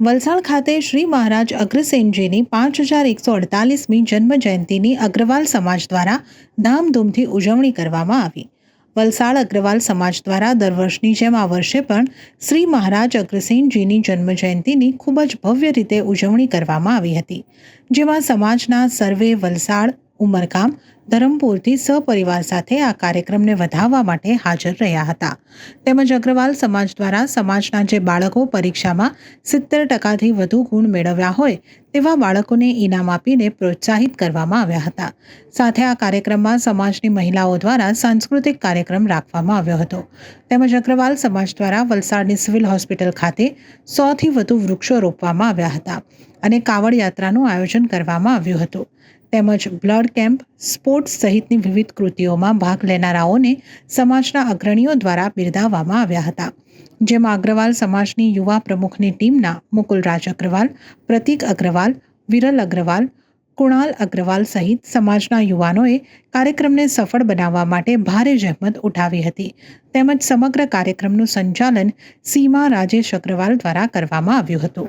વલસાડ ખાતે શ્રી મહારાજ અગ્રસેનજીની પાંચ હજાર એકસો અડતાલીસમી જન્મ જયંતિની અગ્રવાલ સમાજ દ્વારા ધામધૂમથી ઉજવણી કરવામાં આવી. વલસાડ અગ્રવાલ સમાજ દ્વારા દર વર્ષની જેમ આ વર્ષે પણ શ્રી મહારાજ અગ્રસેનજીની જન્મ જયંતિની ખૂબ જ ભવ્ય રીતે ઉજવણી કરવામાં આવી હતી. જેમાં સમાજના સર્વે વલસાડ ઉમરગામ ધરમપુરથી સપરિવાર સાથે આ કાર્યક્રમને વધાવવા માટે હાજર રહ્યા હતા. તેમજ અગ્રવાલ સમાજ દ્વારા સમાજના જે બાળકો પરીક્ષામાં સિત્તેર ટકાથી વધુ ગુણ મેળવ્યા હોય તેવા બાળકોને ઇનામ આપીને પ્રોત્સાહિત કરવામાં આવ્યા હતા. સાથે આ કાર્યક્રમમાં સમાજની મહિલાઓ દ્વારા સાંસ્કૃતિક કાર્યક્રમ રાખવામાં આવ્યો હતો. તેમજ અગ્રવાલ સમાજ દ્વારા વલસાડની સિવિલ હોસ્પિટલ ખાતે સોથી વધુ વૃક્ષો રોપવામાં આવ્યા હતા અને કાવડ યાત્રાનું આયોજન કરવામાં આવ્યું હતું. તેમજ બ્લડ કેમ્પ, સ્પોર્ટ્સ સહિતની વિવિધ કૃતિઓમાં ભાગ લેનારાઓને સમાજના અગ્રણીઓ દ્વારા બિરદાવવામાં આવ્યા હતા. જેમાં અગ્રવાલ સમાજની યુવા પ્રમુખની ટીમના મુકુલ રાજ અગ્રવાલ, પ્રતીક અગ્રવાલ, વિરલ અગ્રવાલ, કુણાલ અગ્રવાલ સહિત સમાજના યુવાનોએ કાર્યક્રમને સફળ બનાવવા માટે ભારે જહેમત ઉઠાવી હતી. તેમજ સમગ્ર કાર્યક્રમનું સંચાલન સીમા રાજેશ અગ્રવાલ દ્વારા કરવામાં આવ્યું હતું.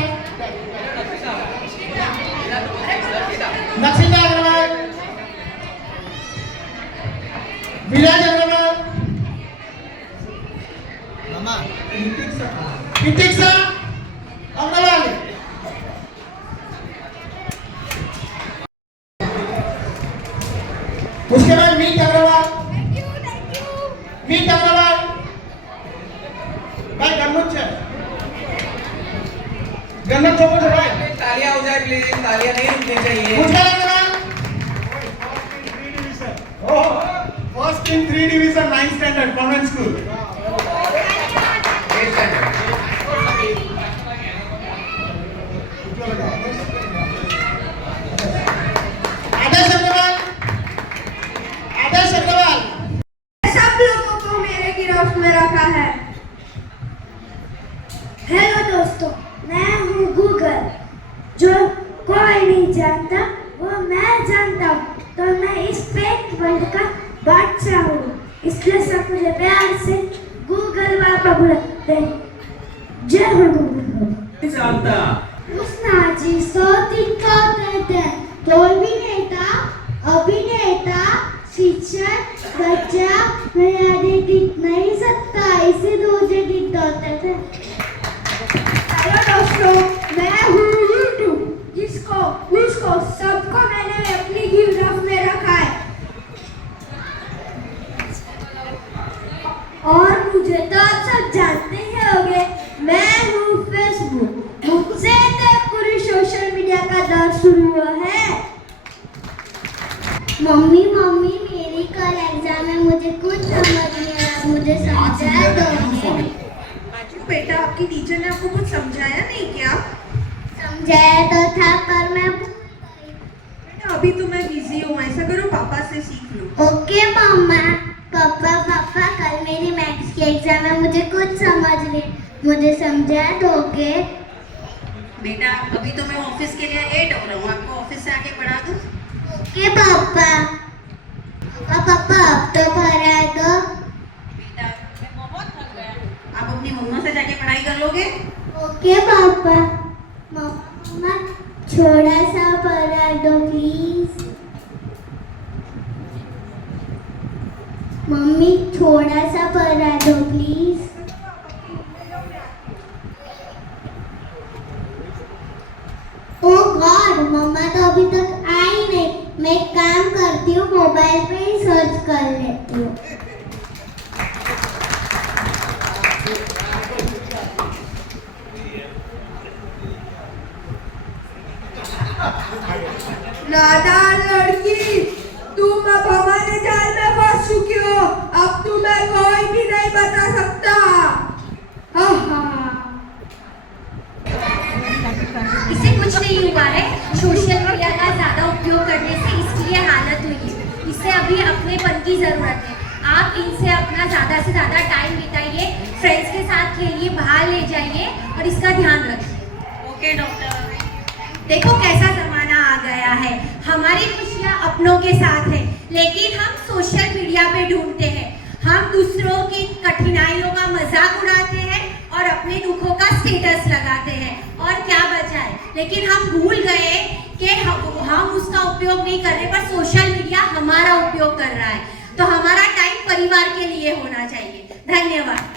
उसके बाद मीत अग्रवाल। मीत अग्रवाल। भाई गन्नत છે गन्नत छोको છે भाई। तालियाँ हो जाए प्लीज़ तालियाँ नहीं रुकनी चाहिए। उसका Agarwal first in 3 division nine standard convent school Eight standard. Adarsh Agarwal Adarsh Agarwal सब लोगों को मेरे गिरफ्त में रखा है हेलो दोस्तों मैं हूँ गूगल जो कोई नहीं जानता वो मैं जानता हूँ तो मैं इस फेक वर्ल्ड का बादशाह हूँ। इसलिए सब मुझे प्यार से गूगल वापा बुलाते हैं। जय हो गूगल जानता। थे तोलविनेता अभिनेता शिक्षक बच्चा मैं आगे नहीं सकता इसे दूसरे दिन होते थे हेलो दोस्तों मैं हूँ यूट्यूब जिसको उसको सबको मैंने अपनी गिरफ्त में रखा है और मुझे तो आप सब जानते ही होंगे मैं हूँ फेसबुक मुझसे तो पूरी सोशल मीडिया का दौर शुरू हुआ है मम्मी मम्मी मेरी कल एग्ज़ाम है मुझे कुछ समझ नहीं आ रहा मुझे समझा दो। बाजू बेटा आपकी टीचर ने आपको कुछ समझाया नहीं क्या? समझाया तो था पर मैं बेटा अभी तो मैं बिज़ी हूँ ऐसा करो पापा से सीख लो। ओके मम्मा पापा पापा कल मेरी मैथ्स की एग्ज़ाम है मुझे कुछ समझ नहीं। मुझे समझा दोगे? बेटा अभी तो मैं ऑफ़िस के लिए लेट हो रहा हूँ आपको ऑफ़िस से आके पढ़ा दूँ ओके पापा पापा पापा अब तो भरा दो बेटा मैं बहुत थक गया आप अपनी मम्मा से जाके पढ़ाई कर लोगे ओके पापा मम्मा थोड़ा सा भरा दो प्लीज़ मम्मी थोड़ा सा भरा दो प्लीज़ ओ गॉड, मम्मा तो अभी तक आई नहीं। मैं काम करती हूँ, मोबाइल पे ही सर्च कर लेती हूँ। नादान लड़की तुम अब हमारे जाल में फंस चुकी हो। अब तुम्हें कोई भी नहीं बता सकता। इसे कुछ नहीं हुआ है। सोशल मीडिया का ज़्यादा उपयोग करने से इसलिए हालत हुई है। इसे अभी अपने पन की ज़रूरत है। आप इनसे अपना ज़्यादा से ज़्यादा टाइम बिताइए फ्रेंड्स के साथ खेलिए बाहर ले जाइए और इसका ध्यान रखिए। ओके डॉक्टर देखो कैसा ज़माना आ गया है। हमारी खुशियाँ अपनों के साथ है, लेकिन हम सोशल मीडिया पे ढूंढते हैं। हम दूसरों की कठिनाइयों का मज़ाक उड़ाते हैं और अपने दुखों का स्टेटस लगाते हैं। और क्या बचा है लेकिन हम भूल गए कि हम हम उसका उपयोग नहीं कर रहे, पर सोशल मीडिया हमारा उपयोग कर रहा है। तो हमारा टाइम परिवार के लिए होना चाहिए। धन्यवाद।